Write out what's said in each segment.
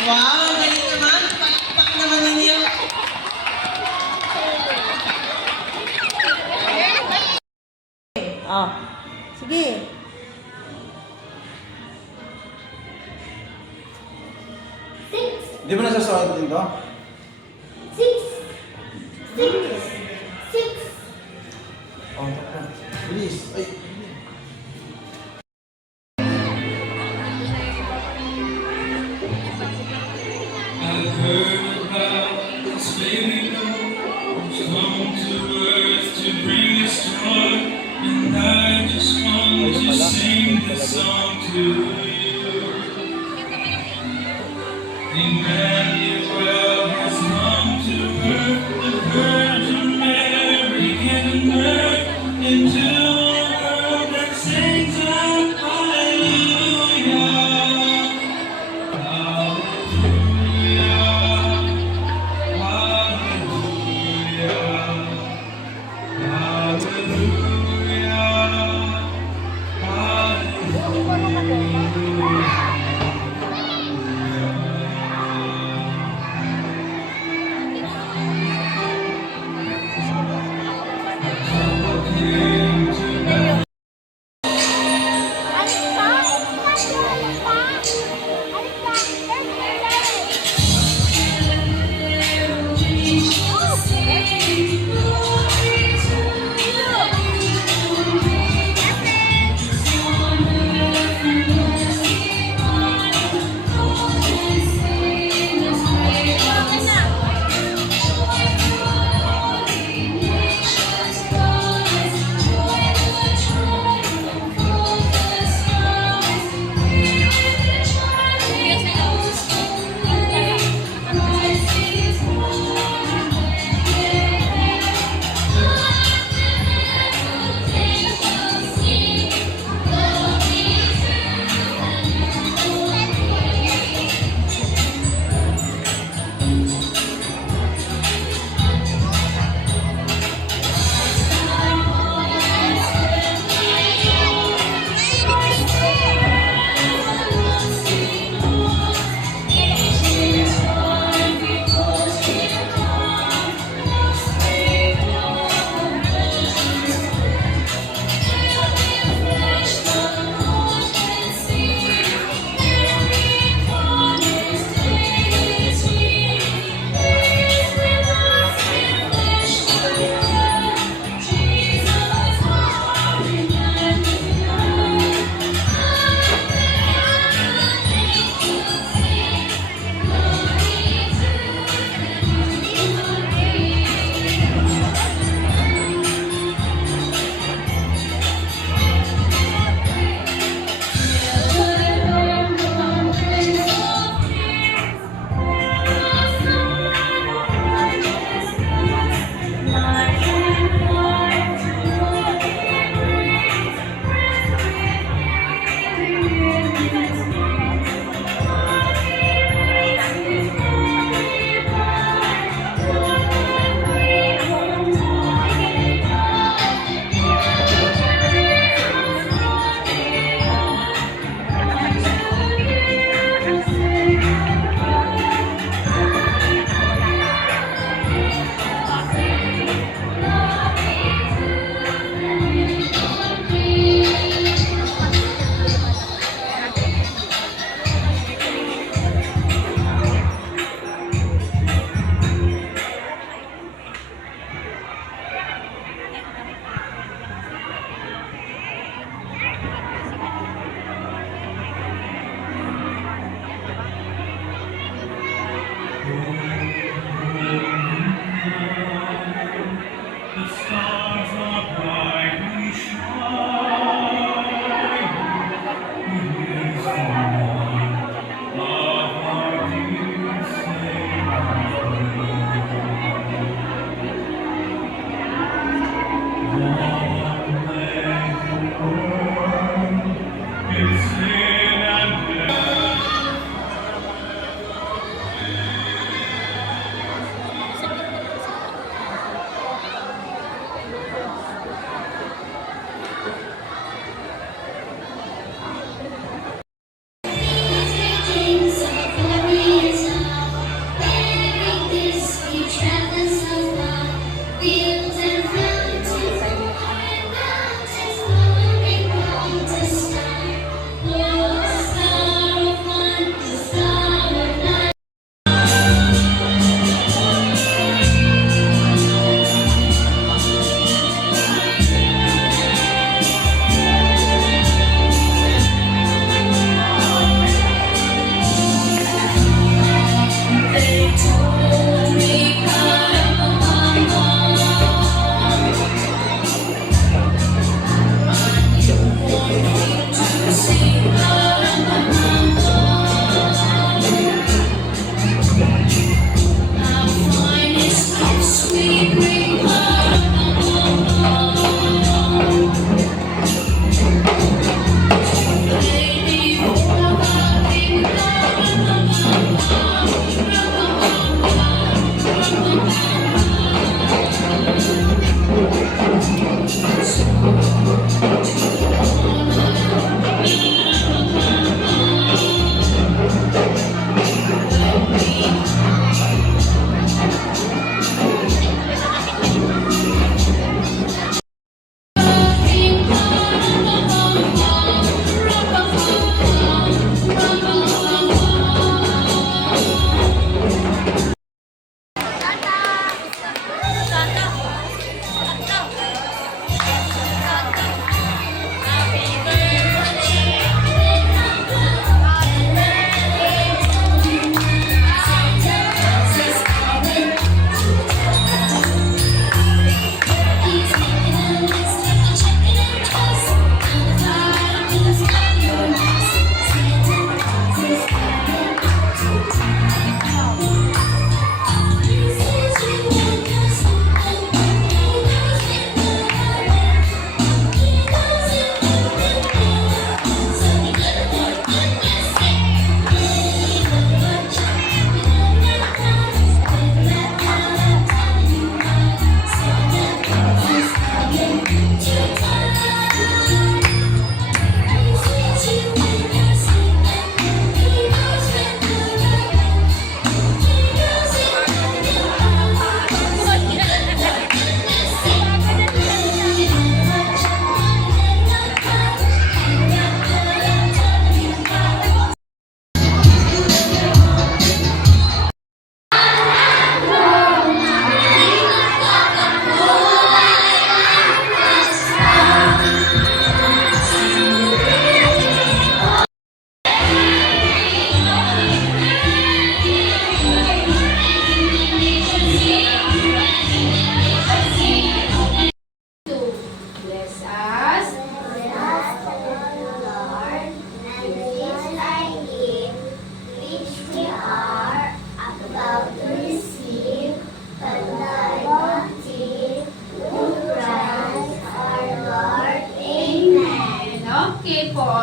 Wow, galing naman. Pakpak naman ninyo. Oh, sige. Di ba nasasalit din to? Oh, takpan. Bilis. Ay. I've heard about this baby who's come to earth to bring us joy, and I just want to sing this song to you. Emmanuel has come to earth, the Virgin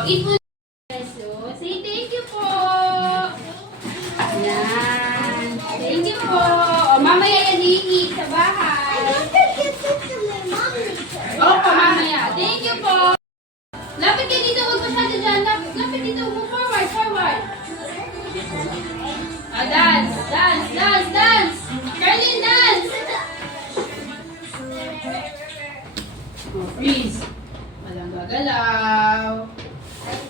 Eat mo. So, say thank you po. Yan. Thank you po. O, mamaya yan i-eat sa bahay. Opo, mamaya. Thank you po. Lapit kayo dito. Huwag masyado dyan. Lapit dito. Move forward, forward. Ah, dance. Dance, dance, dance. Carlin, dance. Oh, freeze. Walang gagalaw.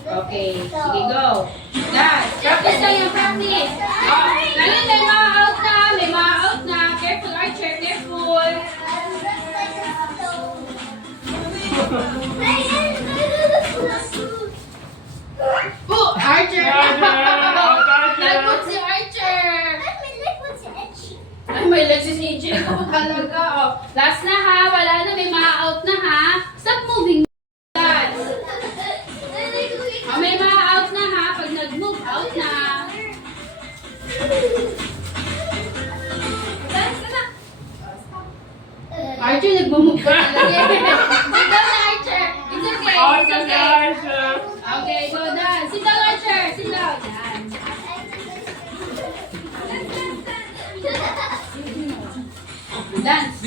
Okay, sige, go. Dance. Practice lang yung practice. Oh, ngayon may mga out na. May mga out na. Careful, Archer. Careful. Oh, Archer. Nagput si Archer. Ay, may legs si AJ ko talaga. Oh, last na ha. Wala na. May mga out na ha. Stop moving. Dance. Oh, may mga out na ha. Pag nag-move, out na. Dance ka na. Archer, nag-move ka talaga. Sit down na, Archer. It's okay. It's okay. Okay, go dance. Sit down, Archer. Sit down. Yan. Dance.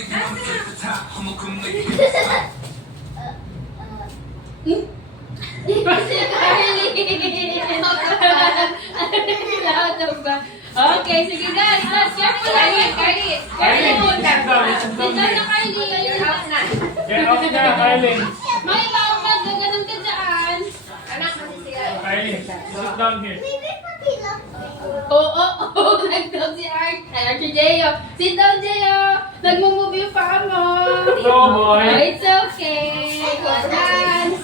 Okay, sige guys. Dance. Careful. Carly. Carly. Sit down na, Carly. Ayun. Get off na, Kylie. May maumag. Ganun ka dyan. Kylie, sit down here. Oo. Nag-down si Archie Jeo. Sit down, Jeo. Nagmumove yung paa mo. No, boy. Oh, it's okay. Go dance.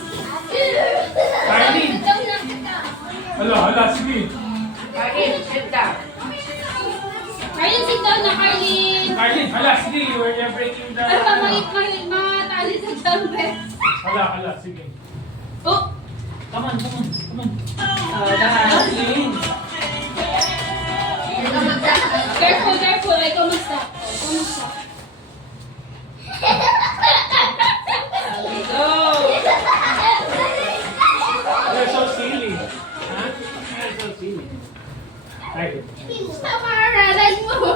Kylie. Hala, sige. Carlin, sit down na, Carlin. Kylie, hala, sige. You're breaking the... Ay, matali sa dumbbell. Hala, sige. Oh. Come on. Careful. Ay, kumusta? Okay, go. You're so silly. Huh? You're so silly. Kylie. Tamara, nag-move.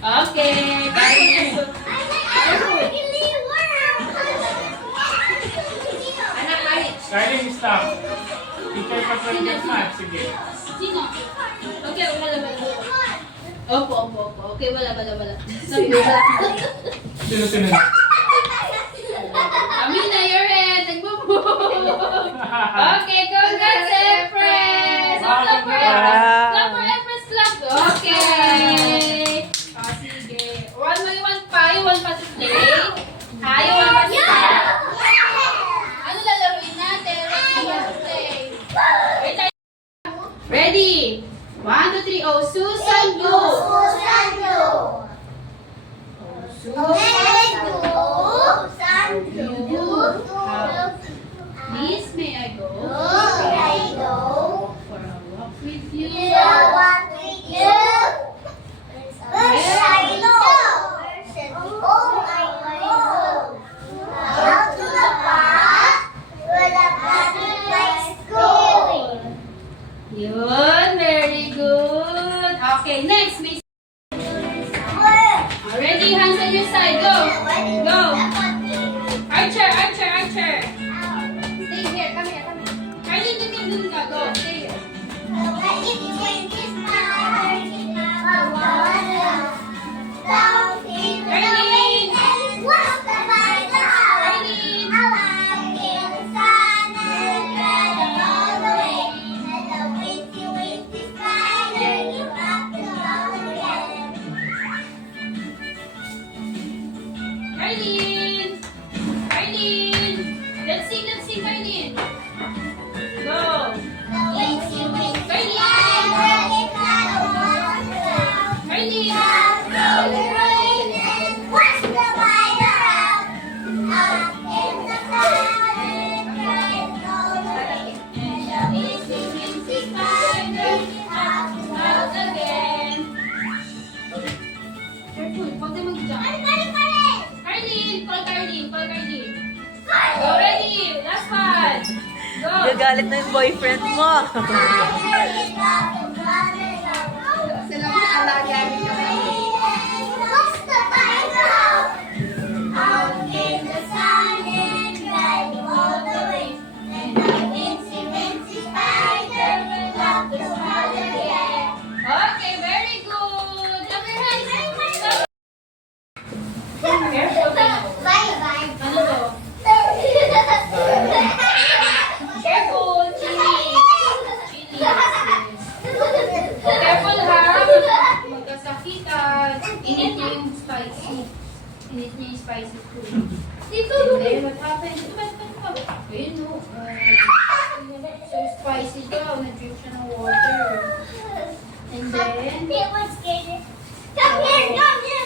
Okay, careful. Kylie, stop. Teacher pa sa mat. Sige. Sino? Okay, wala. Opo. Okay, wala. Sorry, wala. Sino? Amina, you're red. Nag-move. Okay, congrats, Empress. Clap for Empress. Clap for Empress, clap. Okay. Oh, sige. May one pa. You want pa to play? You want pa to play? Ano lalaroin natin? Wait, ready? 1, 2, 3. Oh, Susan Blue. Please, may I go? For a walk with you. Yun, very good. Okay, next, Miss. Ready, hands on your side. Go. Archer. Stay here. Come here. Carly, dun ka. Go. Stay here. Carlin. Let's sing, Carlin. Go. Go, ready. Last one. Gagalit na yung boyfriend mo. Sila mo alaga rin kami. Okay, very good. Clap your hands. Careful. Ano to? Careful, chili. Chili. Careful ha. Magkasakitan. Init niya yung spicy. Init niya yung spicy food. Dito, then what happened? Ayun no. So spicy daw. Nag-drink siya ng water. And then, Come here, come here.